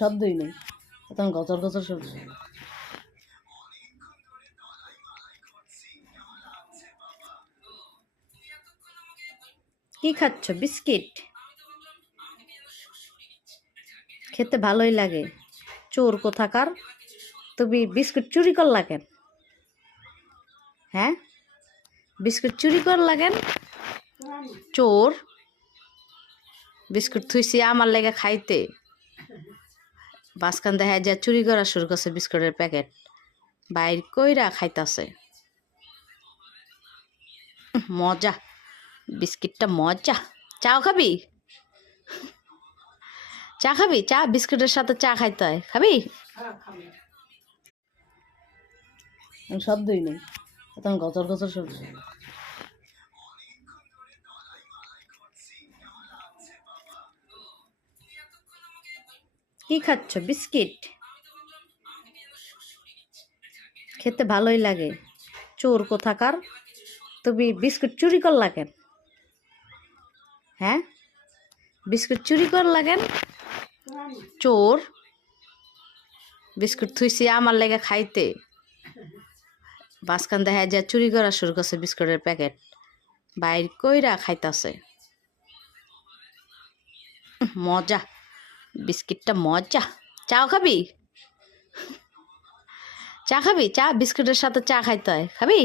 শব্দই নেই, তখন গচর গচর শব্দ। কি খাচ্ছ? বিস্কিট? খেতে ভালোই লাগে। চোর কোথাকার, তুমি বিস্কুট চুরি করলা কেন? হ্যাঁ, বিস্কুট চুরি করলা কেন? চোর। বিস্কুট থুইছি আমার লেগে খাইতে, বাসকান দেখা যা চুরি করা শুরু করছে বিস্কুটের প্যাকেট, বাইর কইরা খাইতাছে। মজা, বিস্কিটটা মজা। চাও খাবি? চা খাবি? চা বিস্কুটের সাথে চা খাইতে হয়, খাবি? শব্দই নেই, তখন গচর গচর শব্দ। কি খাচ্ছ? বিস্কিট? খেতে ভালোই লাগে। চোর কোথাকার, তুমি বিস্কুট চুরি করলা কেন? হ্যাঁ, বিস্কুট চুরি করলা কেন? চোর। বিস্কুট থুইছি আমার লেগে খাইতে, বাসকান দেখা যা চুরি করা শুরু করছে বিস্কুটের প্যাকেট, বাইর কইরা খাইতাছে। মজা, বিস্কিটটা মজা। চাও খাবি? চা খাবি? চা বিস্কুটের সাথে চা খাইতে হয়, খাবি?